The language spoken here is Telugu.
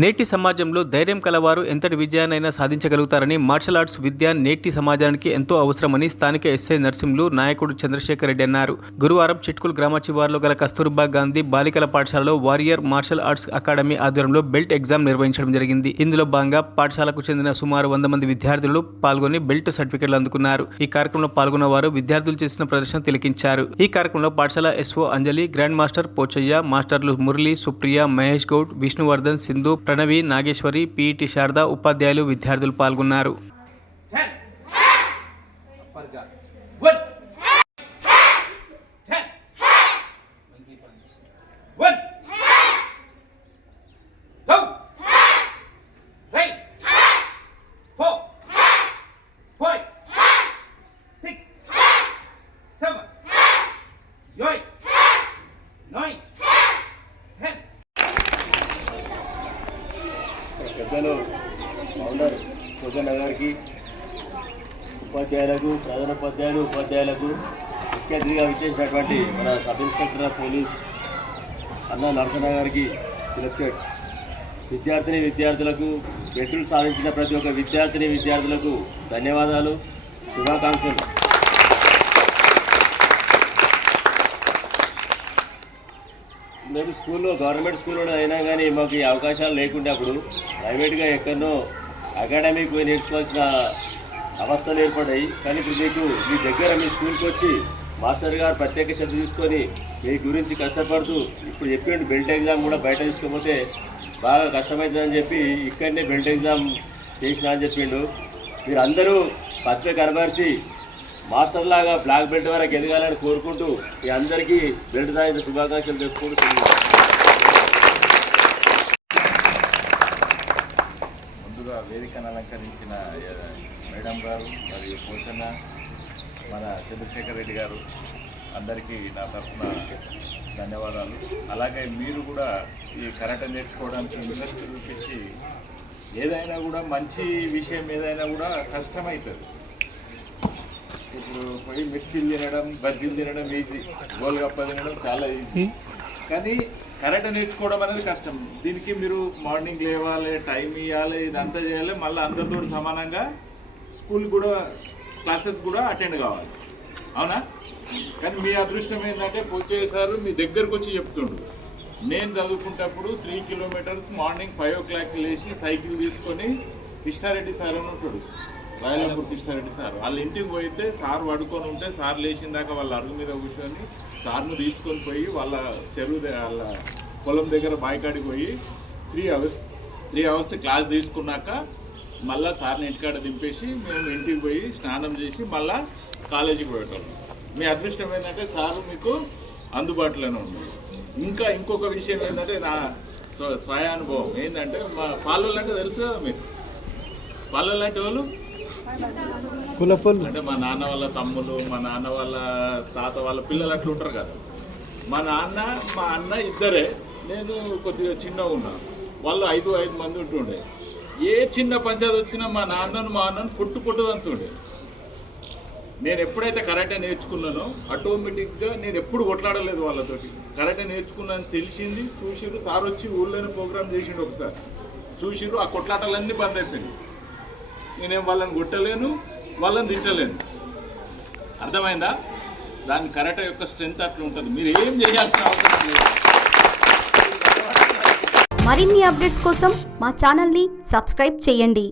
నేటి సమాజంలో ధైర్యం కలవారు ఎంతటి విజయాన్నైనా సాధించగలుగుతారని మార్షల్ ఆర్ట్స్ విద్య నేటి సమాజానికి ఎంతో అవసరమని స్థానిక ఎస్ఐ నర్సింహులు నాయకుడు చంద్రశేఖర్ రెడ్డి అన్నారు. గురువారం చిట్కుల్ గ్రామ శివార్లో గల కస్తూర్బా గాంధీ బాలికల పాఠశాలలో వారియర్ మార్షల్ ఆర్ట్స్ అకాడమీ ఆధ్వర్యంలో బెల్ట్ ఎగ్జామ్ నిర్వహించడం జరిగింది. ఇందులో భాగంగా పాఠశాలకు చెందిన సుమారు 100 మంది విద్యార్థులు పాల్గొని బెల్ట్ సర్టిఫికెట్లు అందుకున్నారు. ఈ కార్యక్రమంలో పాల్గొన్న వారు విద్యార్థులు చేసిన ప్రదర్శన తిలకించారు. ఈ కార్యక్రమంలో పాఠశాల ఎస్ఓ అంజలి, గ్రాండ్ మాస్టర్ పోచయ్య, మాస్టర్లు మురళి, సుప్రియ, మహేష్ గౌడ్, విష్ణువర్ధన్, సింధు, ప్రణవి, నాగేశ్వరి, పీఈటీ శారద, ఉపాధ్యాయులు, విద్యార్థులు పాల్గొన్నారు. పెద్దలు ఫౌండర్ సుజన్ గారికి, ఉపాధ్యాయులకు, ప్రధానోపాధ్యాయులు, ఉపాధ్యాయులకు, ముఖ్య అతిథిగా విచ్చేసినటువంటి మన సబ్ ఇన్స్పెక్టర్ ఆఫ్ పోలీస్ అన్న నరసన్న గారికి, సెలెక్టెడ్ విద్యార్థులకు, మెట్టులు సాధించిన ప్రతి ఒక్క విద్యార్థులకు ధన్యవాదాలు, శుభాకాంక్షలు. మేము స్కూల్లో గవర్నమెంట్ స్కూల్లో అయినా కానీ మాకు ఈ అవకాశాలు లేకుంటే అప్పుడు ప్రైవేట్గా ఎక్కడనో అకాడమీకి పోయి నేర్చుకోవాల్సిన అవస్థలు ఏర్పడ్డాయి. కానీ ఇప్పుడు మీకు మీ దగ్గర మీ స్కూల్కి వచ్చి మాస్టర్ గారు ప్రత్యేక శ్రద్ధ తీసుకొని మీ గురించి కష్టపడుతూ ఇప్పుడు చెప్పినట్టు బెల్ట్ ఎగ్జామ్ కూడా బయట తీసుకోకపోతే బాగా కష్టమవుతుందని చెప్పి ఇక్కడనే బెల్ట్ ఎగ్జామ్ చేసినా అని చెప్పిండు. మీరు అందరూ పత్రిక కనబరిచి మాస్టర్ లాగా బ్లాక్ బెల్ట్ వరకు ఎదగాలని కోరుకుంటూ మీ అందరికీ బెల్ట్ సాయంత్రం శుభాకాంక్షలు చెప్పుకుంటున్నాను. ముందుగా వేదికను అలంకరించిన మేడం గారు మరియు పోషణ మన చంద్రశేఖర్ రెడ్డి గారు అందరికీ నా తరఫున ధన్యవాదాలు. అలాగే మీరు కూడా ఈ కరాటే నేర్చుకోవడానికి ఇంట్రెస్ట్ చూపించి ఏదైనా కూడా మంచి విషయం ఏదైనా కూడా కష్టమవుతుంది. ఇప్పుడు పోయి మిర్చీలు తినడం, బజ్జీలు తినడం ఈజీ, గోల్గప్ప తినడం చాలా ఈజీ. కానీ కరాటే నేర్చుకోవడం అనేది కష్టం. దీనికి మీరు మార్నింగ్ లేవాలి, టైం ఇవ్వాలి, ఇదంతా చేయాలి, మళ్ళీ అందరితో సమానంగా స్కూల్ కూడా క్లాసెస్ కూడా అటెండ్ కావాలి, అవునా? కానీ మీ అదృష్టం ఏంటంటే పోచేసారు మీ దగ్గరకు వచ్చి చెప్తుండ్రు. నేను చదువుకునేటప్పుడు 3 కిలోమీటర్స్ మార్నింగ్ 5 o'clock లేచి సైకిల్ తీసుకొని కృష్ణారెడ్డి సార్ అని ఉంటాడు, రాయలపూర్ కృష్ణారెడ్డి సార్ వాళ్ళ ఇంటికి పోయితే సార్ పడుకొని ఉంటే సార్ లేచిన దాకా వాళ్ళ అరుగు మీద కూర్చొని సార్ను తీసుకొని పోయి వాళ్ళ చెరువు వాళ్ళ పొలం దగ్గర బాయికాడికి పోయి 3 hours క్లాస్ తీసుకున్నాక మళ్ళీ సార్ని ఇంటికాడ దింపేసి మేము ఇంటికి పోయి స్నానం చేసి మళ్ళీ కాలేజీకి పోయేటోళ్ళం. మీ అదృష్టం ఏంటంటే సారు మీకు అందుబాటులోనే ఉండదు. ఇంకొక విషయం ఏంటంటే నా స్వయానుభవం ఏంటంటే మా పాలలు అంటే తెలుసు కదా మీకు, పాలలు అంటే వాళ్ళు అంటే మా నాన్న వాళ్ళ తమ్ములు, మా నాన్న వాళ్ళ తాత వాళ్ళ పిల్లలు అట్లా ఉంటారు కదా. మా అన్న ఇద్దరే, నేను కొద్దిగా చిన్నగా ఉన్నా, వాళ్ళు 5 మంది ఉంటుండే. ఏ చిన్న పంచాయతీ వచ్చినా మా అన్నను పొట్టు అంటుండే. నేను ఎప్పుడైతే కరాటే నేర్చుకున్నానో ఆటోమేటిక్గా నేను ఎప్పుడు కొట్లాడలేదు వాళ్ళతోటి. కరాటే నేర్చుకున్నాను తెలిసింది, చూసిరు, సార్ వచ్చి ఊళ్ళోనే ప్రోగ్రామ్ చేసిండు, ఒకసారి చూసిరు, ఆ కొట్లాటలన్నీ బంద్ అయిపోయింది. నేనేం వాళ్ళని కొట్టలేను, వాళ్ళని తిట్టలేను, అర్థమైందా? దాని కరాటే యొక్క స్ట్రెంత్ అట్లా ఉంటుంది. మీరు ఏం చేయాల్సిన అవసరం లేదు. మరిన్ని అప్డేట్స్ కోసం మా ఛానల్ని సబ్స్క్రైబ్ చేయండి.